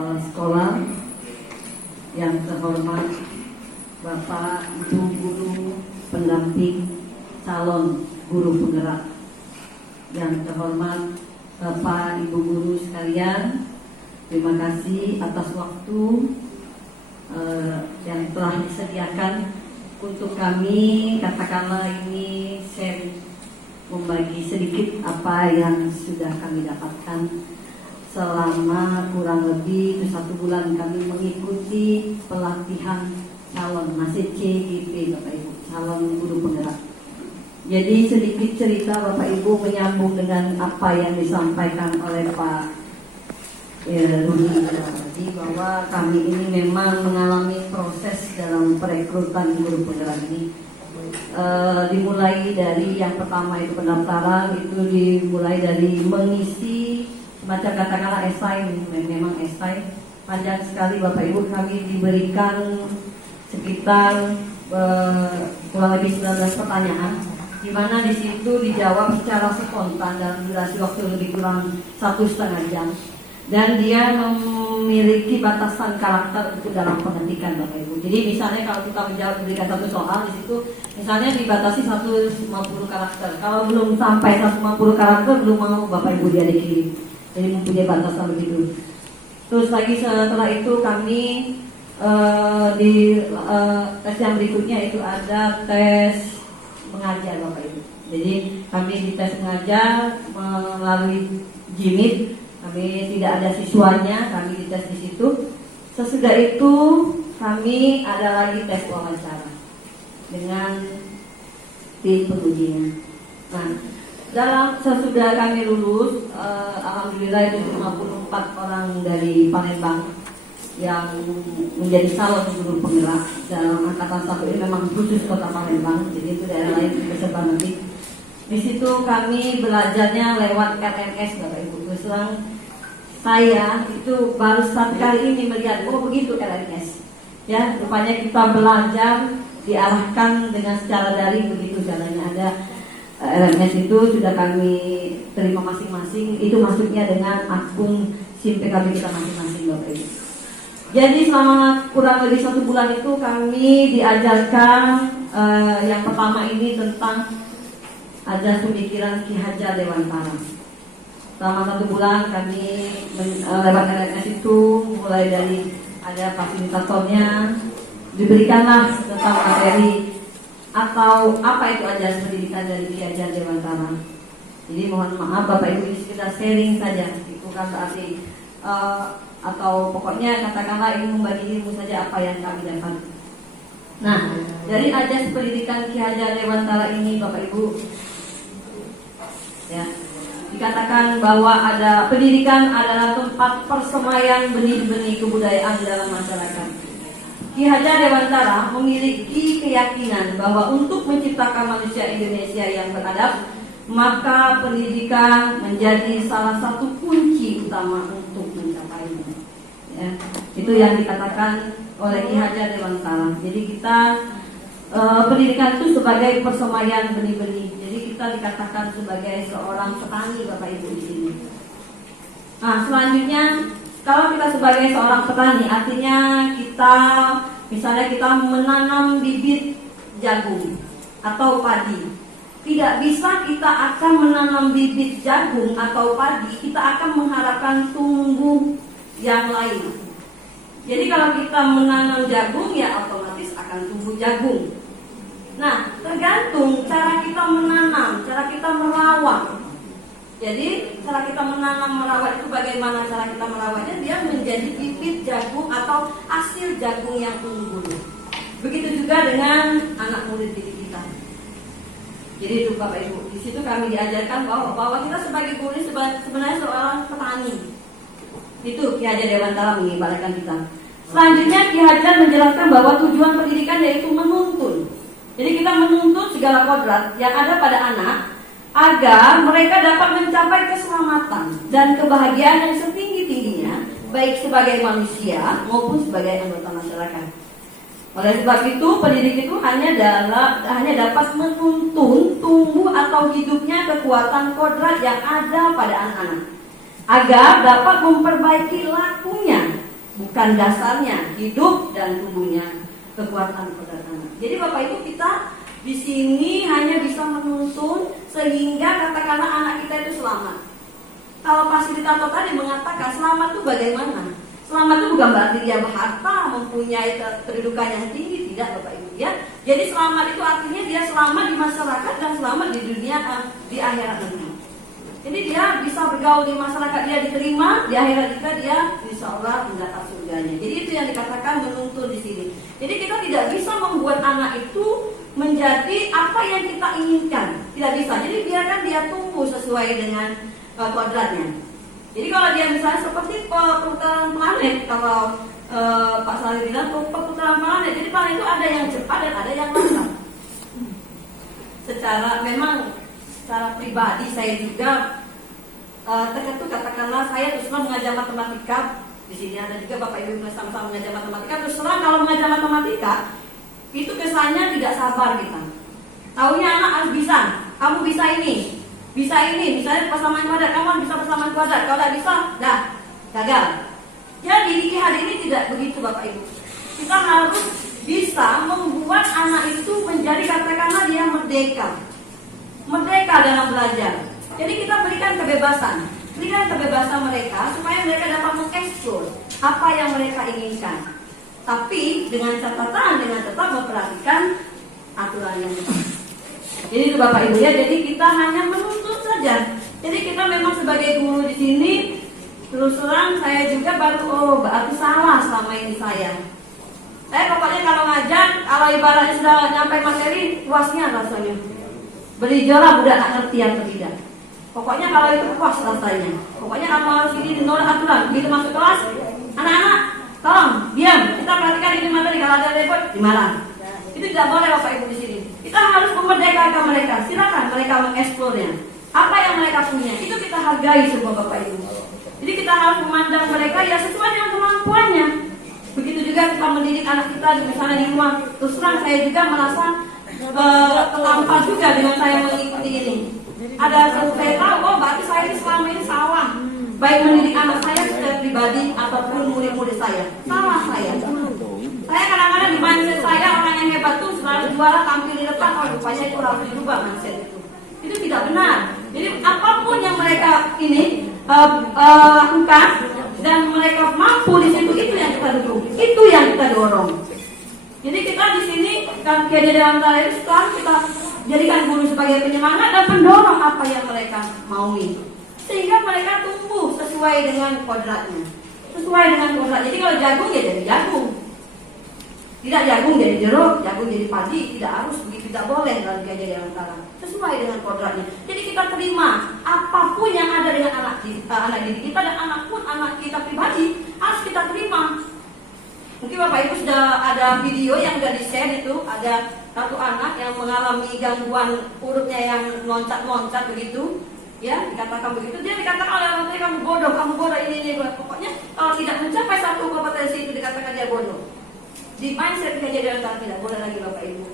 kepala sekolah, yang terhormat Bapak Ibu Guru pendamping calon guru penggerak, yang terhormat Bapak Ibu Guru sekalian, terima kasih atas waktu yang telah disediakan untuk kami, katakanlah ini sharing, membagi sedikit apa yang sudah kami dapatkan selama kurang lebih 1 bulan kami mengikuti pelatihan calon masih CGP Bapak Ibu, calon guru penggerak. Jadi sedikit cerita Bapak Ibu menyambung dengan apa yang disampaikan oleh Pak Rudi tadi, bahwa kami ini memang mengalami proses dalam perekrutan guru penggerak ini. Dimulai dari yang pertama itu pendaftaran, itu dimulai dari mengisi semacam katakanlah esai, memang esai panjang sekali Bapak Ibu. Kami diberikan sekitar kurang lebih 19 pertanyaan, di mana di situ dijawab secara spontan dalam durasi waktu lebih kurang 1,5 jam. Dan dia memiliki batasan karakter untuk dalam pengetikan Bapak Ibu. Jadi misalnya kalau kita menjawab berikan satu soal di situ, misalnya dibatasi 150 karakter. Kalau belum sampai 150 karakter belum mau Bapak Ibu dia dikirim. Jadi mempunyai batasan begitu. Terus lagi setelah itu kami di tes yang berikutnya itu ada tes mengajar Bapak Ibu. Jadi kami di tes mengajar melalui Jimit. Kami tidak ada siswanya, kami dites di situ. Sesudah itu kami ada lagi tes wawancara dengan tim pengujinya. Nah, sesudah kami lulus, alhamdulillah itu 54 orang dari Palembang yang menjadi calon guru penggerak dalam angkatan 1 ini, memang khusus kota Palembang, jadi itu daerah lain tersebar nanti. Di situ kami belajarnya lewat RMS Bapak Ibu. Terus terang saya itu baru 1 kali ini melihat, oh begitu RMS. Ya, rupanya kita belajar diarahkan dengan secara daring begitu caranya. Ada RMS itu sudah kami terima masing-masing. Itu masuknya dengan akun SIM PKB kita masing-masing Bapak Ibu. Jadi selama kurang lebih 1 bulan itu kami diajarkan yang pertama ini tentang azas pemikiran Ki Hajar Dewantara. Selama 1 bulan kami lewat RMS itu, mulai dari ada fasilitatornya, diberikanlah tentang materi atau apa itu azas pendidikan dari Ki Hajar Dewantara. Jadi mohon maaf Bapak Ibu, ini sekedar sharing saja, itu kan berarti atau pokoknya katakanlah ini membagi ilmu saja apa yang kami dapat. Nah, dari azas pendidikan Ki Hajar Dewantara ini Bapak Ibu, ya, dikatakan bahwa ada pendidikan adalah tempat persemaian benih-benih kebudayaan dalam masyarakat. Ki Hajar Dewantara memiliki keyakinan bahwa untuk menciptakan manusia Indonesia yang beradab, maka pendidikan menjadi salah satu kunci utama untuk mencapainya. Ya, itu yang dikatakan oleh Ki Hajar Dewantara. Jadi kita pendidikan itu sebagai persemaian benih-benih. Jadi kita dikatakan sebagai seorang petani Bapak Ibu di sini. Nah, selanjutnya kalau kita sebagai seorang petani, artinya kita misalnya kita menanam bibit jagung atau padi. Tidak bisa kita akan menanam bibit jagung atau padi, kita akan mengharapkan tumbuh yang lain. Jadi kalau kita menanam jagung ya otomatis akan tumbuh jagung. Nah, tergantung cara kita menanam, cara kita merawat. Jadi cara kita menanam merawat itu bagaimana cara kita merawatnya, dia menjadi bibit jagung atau hasil jagung yang unggul. Begitu juga dengan anak murid didik kita. Jadi itu Bapak Ibu, di situ kami diajarkan bahwa kita sebagai guru sebenarnya seorang petani. Itu Ki Hajar Dewantara mengibaratkan kita. Selanjutnya Ki Hajar menjelaskan bahwa tujuan pendidikan yaitu menuntun. Jadi kita menuntut segala kodrat yang ada pada anak agar mereka dapat mencapai keselamatan dan kebahagiaan yang setinggi-tingginya, baik sebagai manusia maupun sebagai anggota masyarakat. Oleh sebab itu, pendidik itu hanya dapat menuntun tumbuh atau hidupnya kekuatan kodrat yang ada pada anak-anak, agar dapat memperbaiki lakunya bukan dasarnya, hidup dan tumbuhnya kekuatan kodrat anak. Jadi Bapak Ibu, kita di sini hanya bisa menuntun sehingga katakanlah anak kita itu selamat. Kalau fasilitator tadi mengatakan selamat itu bagaimana? Selamat itu bukan berarti dia berharta, mempunyai kedudukan yang tinggi, tidak Bapak Ibu ya. Jadi selamat itu artinya dia selamat di masyarakat dan selamat di dunia, di akhirat nanti. Jadi dia bisa bergaul di masyarakat, dia diterima, di akhirat juga dia insya Allah mendapat surganya. Jadi itu yang dikatakan menuntun di sini. Jadi kita tidak bisa membuat anak itu menjadi apa yang kita inginkan, tidak bisa. Jadi biarkan dia tumbuh sesuai dengan kodratnya. Jadi kalau dia misalnya seperti perputaran planet, kalau Pak Salih bilang perputaran planet, jadi planet itu ada yang cepat dan ada yang lambat. Secara pribadi saya juga terketuk, katakanlah saya terus terang mengajar matematika. Di sini ada juga Bapak Ibu yang sama-sama mengajar matematika. Terus terang kalau mengajar matematika itu kesannya tidak sabar kita. Taunya anak harus bisa, kamu bisa ini, misalnya persamaan kuadrat, kamu harus bisa persamaan kuadrat. Kalau tidak bisa, dah gagal. Jadi di hari ini tidak begitu Bapak Ibu. Kita harus bisa membuat anak itu menjadi katakanlah dia merdeka dalam belajar. Jadi kita berikan kebebasan mereka supaya mereka dapat mengeksplor apa yang mereka inginkan. Tapi dengan catatan, dengan tetap memperhatikan aturan yang benar. Jadi itu Bapak Ibu ya. Jadi kita hanya menuntut saja. Jadi kita memang sebagai guru di sini, terus terang saya juga baru berarti salah selama ini saya. Pokoknya kalau ngajar, kalau ibaratnya sudah nyampe materi, puasnya rasanya. Beri jola budak tak ngerti atau tidak. Pokoknya kalau itu puas rasanya. Pokoknya kamu harus ini menurut aturan. Begitu masuk kelas, anak-anak tolong diam. Kita perhatikan ini materi. Kalau ada repot, dimarah. Itu tidak boleh Bapak Ibu di sini. Kita harus memerdekakan mereka. Silakan mereka mengeksplornya. Apa yang mereka punya, itu kita hargai semua Bapak Ibu. Jadi kita harus memandang mereka ya sesuai dengan kemampuannya. Begitu juga kita mendidik anak kita misalnya di rumah. Terus terang saya juga merasa tertampar juga dengan saya mengikuti ini. Ada satu saya tahu, berarti saya ini selama ini salah. Baik mendidik anak saya secara pribadi ataupun murid-murid saya. Salah saya. Saya kadang-kadang di mindset saya orang yang hebat tuh selalu juara tampil di depan. Rupanya itu harus dirubah mindset itu. Itu tidak benar. Jadi apapun yang mereka ini lakukan dan mereka mampu di situ, itu yang kita dukung, itu yang kita dorong. Jadi kita di sini kan kejadian antara itu sekarang kita jadikan guru sebagai penyemangat dan pendorong apa yang mereka maui, sehingga mereka tumbuh sesuai dengan kodratnya, Jadi kalau jagung ya jadi jagung, tidak jagung jadi jeruk, jagung jadi padi, tidak harus begitu, tidak boleh dalam kejadian antara, sesuai dengan kodratnya. Jadi kita terima apapun yang ada dengan anak didik kita dan anak kita pribadi harus kita terima. Mungkin Bapak Ibu sudah ada video yang sudah di-share itu, ada satu anak yang mengalami gangguan urutnya yang loncat-loncat begitu, ya dikatakan begitu. Dia dikatakan oleh orang tua, kamu bodoh ini. Pokoknya kalau tidak mencapai satu kompetensi itu dikatakan dia bodoh. Di mindset kejadian tidak boleh lagi Bapak Ibu.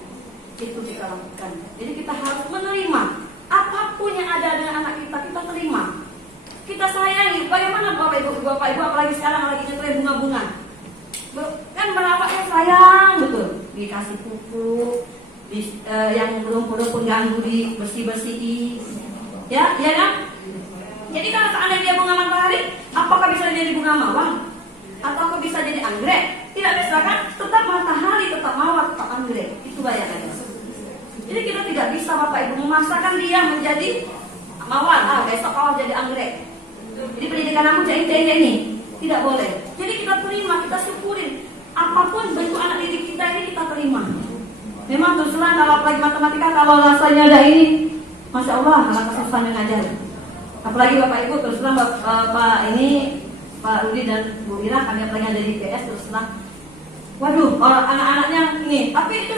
Itu kita lakukan. Jadi kita harus menerima apapun yang ada dengan anak kita, kita terima. Kita sayangi. Bagaimana Bapak Ibu apalagi sekarang lagi ngetren bunga-bunga. Kan merawatnya sayang betul, dikasih pupuk, yang belum ganggu di bersih-bersihin, ya kan? Jadi kalau seandainya dia bunga matahari, apakah bisa jadi bunga mawar? Atau bisa jadi anggrek? Tidak bisa kan? Tetap matahari, tetap mawar, tetap anggrek. Itu bayangannya. Jadi kita tidak bisa Bapak Ibu memaksakan dia menjadi mawar, besok kau jadi anggrek. Jadi pendidikan aku jadi ini. Tidak boleh. Jadi kita terima, kita syukurin. Apapun bentuk anak didik kita ini kita terima. Memang terus terang kalau apalagi matematika, kalau rasanya ada ini, Masya Allah, anak susahnya ngajar. Apalagi Bapak Ibu terus terang Pak Rudi dan Bu Ira, kami apalagi ada di IPS terus terang. Waduh, kalau anak-anaknya ini. Tapi itu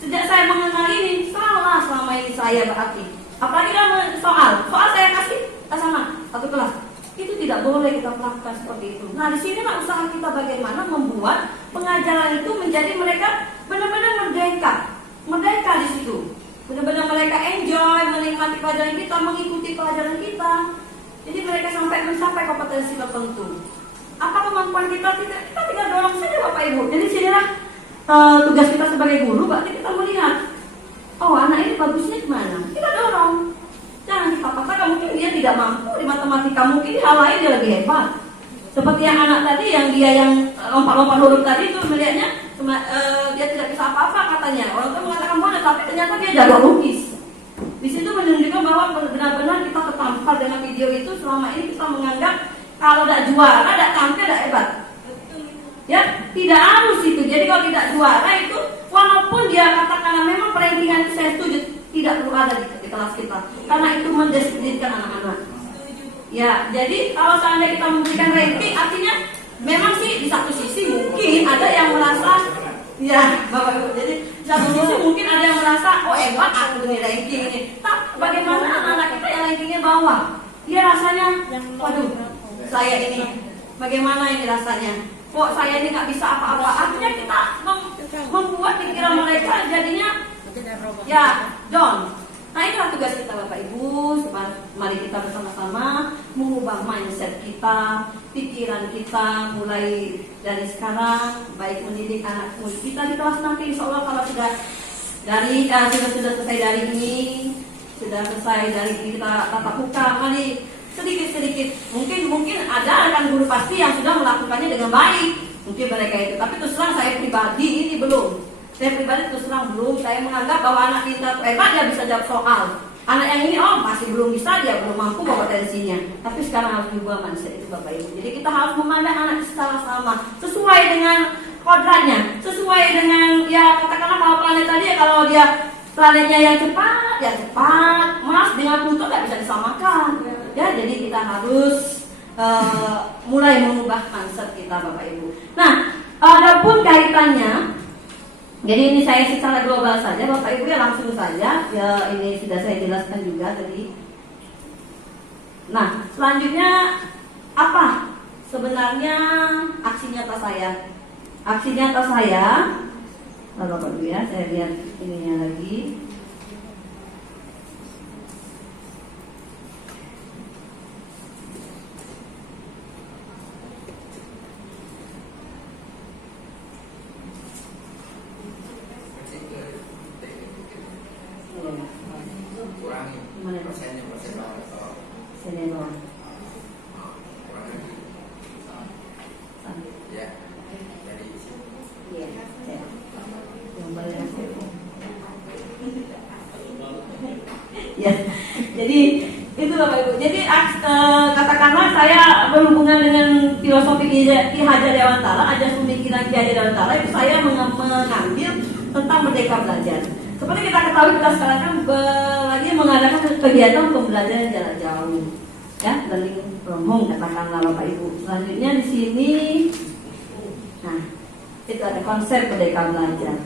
sejak saya mengenal ini, salah selama ini saya berarti. Apalagi dalam soal saya kasih ke sana, satu kelas. Itu tidak boleh kita melakukan seperti itu. Nah, di sinilah usaha kita bagaimana membuat pengajaran itu menjadi mereka benar-benar merdeka di situ. Benar-benar mereka enjoy, menikmati pelajaran kita, mengikuti pelajaran kita. Jadi mereka sampai mencapai kompetensi tertentu. Apa kemampuan kita? Kita tinggal dorong saja Bapak Ibu. Jadi sinilah tugas kita sebagai guru, berarti kita melihat, oh anak ini bagusnya di mana? Kita dorong. Jangan kita katakan mungkin dia tidak mampu di matematika, mungkin hal lain dia lebih hebat. Seperti yang anak tadi, yang dia yang lompat-lompat huruf tadi itu melihatnya dia tidak bisa apa-apa katanya. Orang tua mengatakan boleh, tapi ternyata dia jago lukis. Di situ menunjukkan bahwa benar-benar kita tertampar dengan video itu. Selama ini kita menganggap kalau tidak juara, tidak tampil, tidak hebat. Ya, tidak harus itu. Jadi kalau tidak juara itu, walaupun dia katakan memang perankingan itu saya setuju, tidak perlu ada di kelas kita, karena itu mendiskreditkan anak-anak. Ya, jadi kalau seandainya kita memberikan ranking, artinya memang sih di satu sisi mungkin ada yang merasa, ya Bapak Ibu, jadi di satu sisi mungkin ada yang merasa, oh hebat aku nih ranking ini. Tapi bagaimana anak-anak kita yang rankingnya bawah? Dia rasanya, waduh, saya ini bagaimana ini rasanya? Kok saya ini nggak bisa apa-apa? Artinya kita membuat pikiran mereka jadinya ya down. Nah inilah tugas kita Bapak Ibu. Mari kita bersama-sama mengubah mindset kita, pikiran kita mulai dari sekarang. Baik mendidik anak murid kita di kelas nanti, insya Allah kalau sudah selesai dari ini, sudah selesai dari ini kita tatap muka, mari sedikit-sedikit. Mungkin ada rekan guru pasti yang sudah melakukannya dengan baik. Mungkin mereka itu. Tapi terus terang saya pribadi ini belum. Saya pribadi terus terang belum. Saya menganggap bahwa anak kita hebat, dia bisa jawab soal. Anak yang ini masih belum bisa, dia belum mampu kompetensinya. Tapi sekarang harus diubah mindset itu Bapak Ibu. Jadi kita harus memandang anak secara sama, sesuai dengan kodratnya, sesuai dengan ya katakanlah kalau planet tadi ya, kalau dia planetnya yang cepat, ya cepat. Mars dengan Pluto nggak bisa disamakan. Ya, jadi kita harus mulai mengubah mindset kita Bapak Ibu. Nah, adapun kaitannya, jadi ini saya secara global saja Bapak Ibu ya, langsung saja ya, ini sudah saya jelaskan juga tadi. Nah, selanjutnya apa sebenarnya aksi nyata saya? Aksi nyata saya, Bapak Ibu ya, saya lihat ininya lagi. Ya, jadi itu Bapak Ibu. Jadi katakanlah saya berhubungan dengan filosofi Ki Hajar Dewantara, ajas pemikiran Ki Hajar Dewantara, itu saya mengambil tentang merdeka belajar. Seperti kita ketahui, kita sekarang kan lagi mengadakan kegiatan pembelajaran jarak jauh, ya, learning from home katakanlah Bapak Ibu. Selanjutnya di sini, nah itu ada konsep merdeka belajar.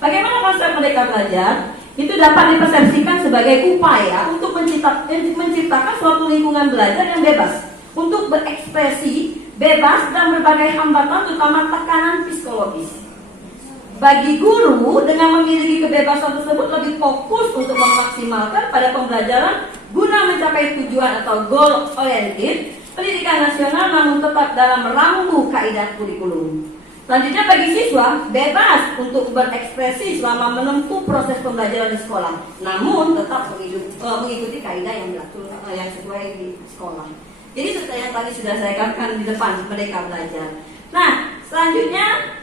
Bagaimana konsep merdeka belajar? Itu dapat dipersepsikan sebagai upaya untuk menciptakan suatu lingkungan belajar yang bebas untuk berekspresi, bebas dan berbagai hambatan, terutama tekanan psikologis. Bagi guru, dengan memiliki kebebasan tersebut lebih fokus untuk memaksimalkan pada pembelajaran guna mencapai tujuan atau goal oriented pendidikan nasional, namun tetap dalam rambu kaidah kurikulum. Selanjutnya bagi siswa bebas untuk berekspresi selama menempuh proses pembelajaran di sekolah, namun tetap mengikuti kaidah yang diatur yang sesuai di sekolah. Jadi seperti yang tadi sudah saya katakan di depan, merdeka belajar. Nah, selanjutnya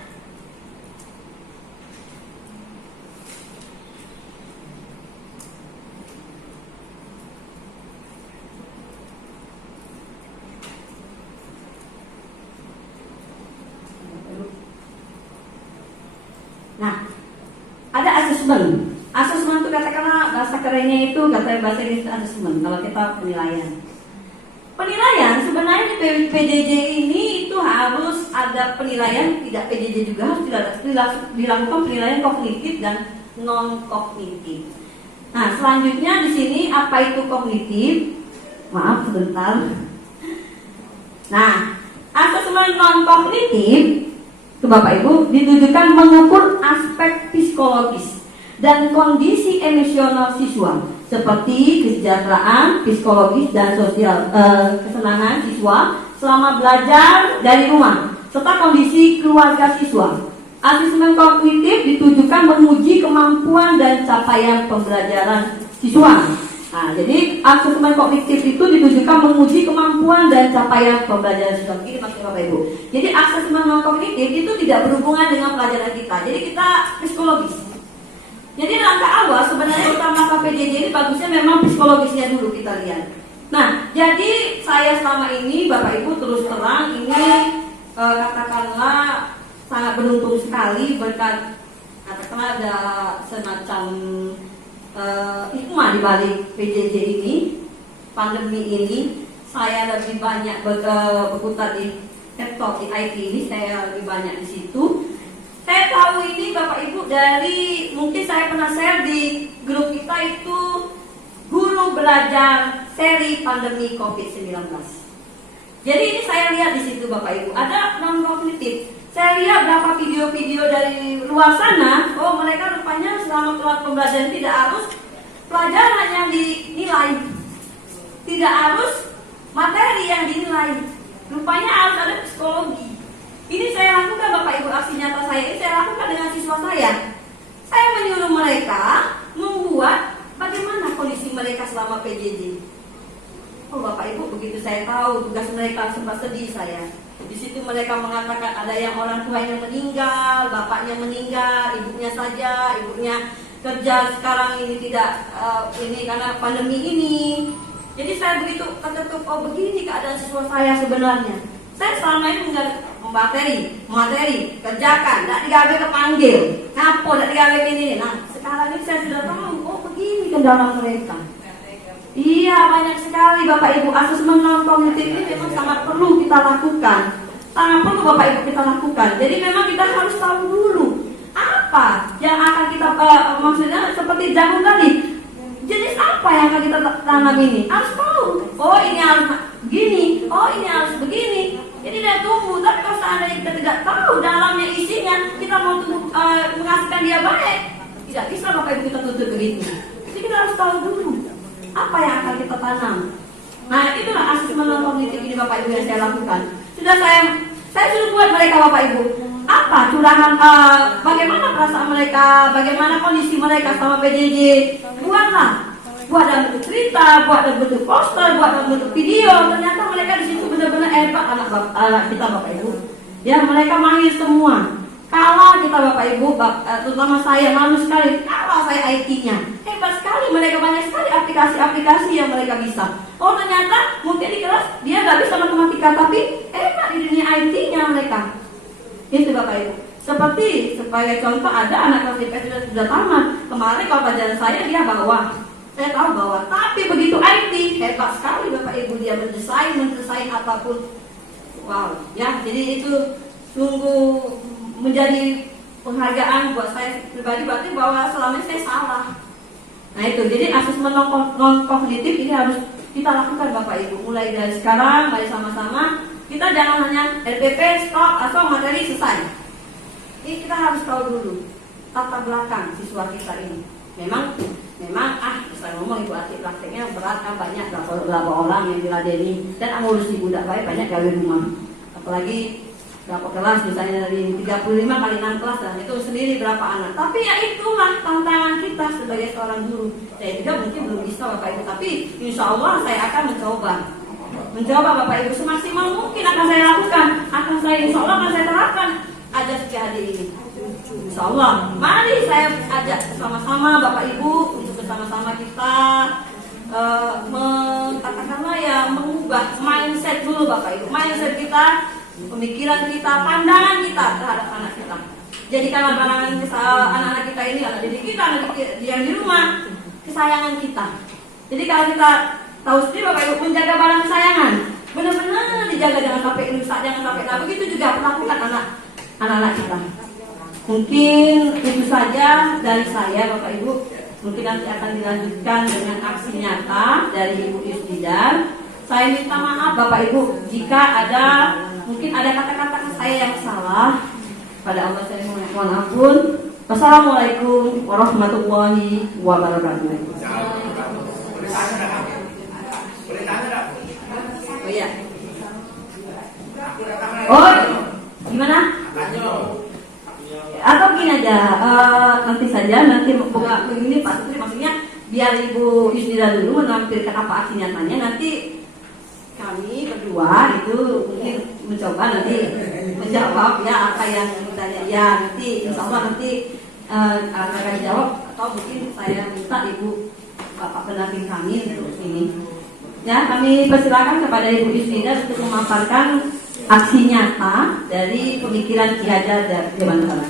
ada asesmen. Asesmen itu katakanlah bahasa kerennya itu, kata bahasa Inggris asesmen. Kalau kita penilaian. Penilaian sebenarnya di PJJ ini itu harus ada penilaian, tidak PJJ juga harus dilakukan penilaian kognitif dan non kognitif. Nah, selanjutnya di sini apa itu kognitif? Maaf sebentar. Nah, asesmen non kognitif itu Bapak Ibu ditujukan mengukur aspek psikologis dan kondisi emosional siswa seperti kesejahteraan, psikologis dan sosial, kesenangan siswa selama belajar dari rumah, serta kondisi keluarga siswa. Asesmen kognitif ditujukan menguji kemampuan dan capaian pembelajaran siswa. Nah, jadi asesmen kognitif itu ditujukan menguji kemampuan dan capaian pembelajaran siswa. Ini maksudnya Bapak Ibu. Jadi asesmen kognitif itu tidak berhubungan dengan pelajaran kita. Jadi kita psikologis. Jadi langkah awal sebenarnya utama KPJJ ini bagusnya memang psikologisnya dulu kita lihat. Nah, jadi saya selama ini Bapak Ibu terus terang ini katakanlah sangat beruntung sekali berkat katakanlah ada semacam hikmah di balik PJJ ini, pandemi ini. Saya lebih banyak berkutat di laptop, di IT ini, saya lebih banyak di situ. Saya tahu ini Bapak Ibu dari, mungkin saya pernah share di grup kita itu guru belajar seri pandemi COVID-19. Jadi ini saya lihat di situ Bapak Ibu, ada non kognitif. Saya lihat berapa video-video dari luar sana, oh mereka rupanya selama kelas pembelajaran tidak harus pelajaran yang dinilai, tidak harus materi yang dinilai, rupanya harus ada psikologi. Ini saya lakukan Bapak Ibu, aksi nyata saya ini saya lakukan dengan siswa saya. Saya menyuruh mereka membuat bagaimana kondisi mereka selama PJJ. Oh Bapak Ibu, begitu saya tahu tugas mereka sempat sedih saya. Di situ mereka mengatakan ada yang orang tuanya meninggal, bapaknya meninggal, ibunya saja, ibunya kerja sekarang ini tidak ini karena pandemi ini. Jadi saya begitu terketuk, oh begini keadaan siswa saya sebenarnya. Saya selama ini materi, kerjakan, tidak digawe kepanggil, ngapo, tidak digawe ini. Nah sekarang ini saya sudah tahu, oh begini kendala mereka. Iya, banyak sekali Bapak Ibu. Asesmen non kognitif ini memang sangat perlu kita lakukan. Sangat perlu Bapak Ibu kita lakukan. Jadi memang kita harus tahu dulu apa yang akan kita maksudnya seperti jagung tadi. Jenis apa yang akan kita tanam ini? Harus tahu. Oh ini harus begini, oh ini harus begini. Jadi dia tunggu. Tapi kalau seandainya kita tidak tahu dalamnya isinya, kita mau tunggu menghasilkan dia baik, tidak bisa Bapak Ibu kita tutup begitu. Jadi kita harus tahu dulu apa yang akan kita tanam. Nah itulah asesmen non kognitif ini Bapak Ibu yang saya lakukan. Sudah saya suruh buat mereka Bapak Ibu. Apa curahan, bagaimana perasaan mereka, bagaimana kondisi mereka selama PJJ. Buatlah, buat dalam bentuk cerita, buat dalam bentuk poster, buat dalam bentuk video. Ternyata mereka di situ benar-benar hebat anak kita Bapak Ibu. Ya mereka mahir semua. Kalau kita Bapak Ibu, terutama saya malu sekali. Kalau saya IT-nya hebat sekali, mereka banyak sekali aplikasi-aplikasi yang mereka bisa. Oh ternyata mungkin di kelas dia nggak bisa matematika, tapi hebat di dunia IT-nya mereka. Itu Bapak Ibu. Seperti sebagai contoh ada anak kelas IPS sudah tamat. Kemarin kalau pelajaran saya dia bawa, saya tahu bawa. Tapi begitu IT hebat sekali Bapak Ibu, dia mendesain apapun. Wow, ya jadi itu sungguh menjadi penghargaan buat saya pribadi, berarti bahwa selama ini saya salah. Nah itu, jadi asesmen non kognitif ini harus kita lakukan Bapak Ibu. Mulai dari sekarang, mari sama-sama. Kita jangan hanya LPP, stop, atau materi selesai. Ini kita harus tahu dulu latar belakang siswa kita ini. Memang bisa ngomong Ibu Atik prakteknya berat kan, banyak berapa orang yang diladeni dan ngurusi budak baik banyak gawe rumah. Apalagi berapa kelas misalnya dari 35 kali 6 kelas dan itu sendiri berapa anak. Tapi ya itulah tantangan kita sebagai seorang guru. Saya juga mungkin belum bisa Bapak Ibu, tapi insya Allah saya akan mencoba Bapak Ibu semaksimal mungkin akan saya lakukan. Insya Allah akan saya terapkan ajar seperti ini. Insya Allah. Mari saya ajak sama-sama Bapak Ibu untuk bersama-sama kita katakanlah ya mengubah mindset dulu Bapak Ibu. Mindset kita, pemikiran kita, pandangan kita terhadap anak kita. Jadikanlah pandangan anak-anak kita ini, anak didik kita, anak yang di rumah, kesayangan kita. Jadi kalau kita tahu sendiri Bapak Ibu menjaga barang kesayangan, benar-benar dijaga, jangan sampai rusak, jangan sampai nah begitu juga perlakukan anak-anak kita. Mungkin itu saja dari saya Bapak Ibu. Mungkin nanti akan dilanjutkan dengan aksi nyata dari Ibu Yusdidar. Saya minta maaf Bapak Ibu jika mungkin ada kata-kata saya yang salah. Pada Allah saya mohon ampun. Wassalamualaikum warahmatullahi wabarakatuh. Oh iya. begini Pak Putri, maksudnya biar Ibu Yusnida dulu menampilkan apa aksi nyatanya, nanti kami berdua itu mungkin mencoba nanti menjawab ya apa yang ditanya. Ya nanti insya Allah nanti akan jawab, atau mungkin saya minta Ibu Bapak pendamping kami untuk ini. Ya, kami persilakan kepada Ibu Yusnida untuk memaparkan aksi nyata dari pemikiran Ki Hajar Dewantara.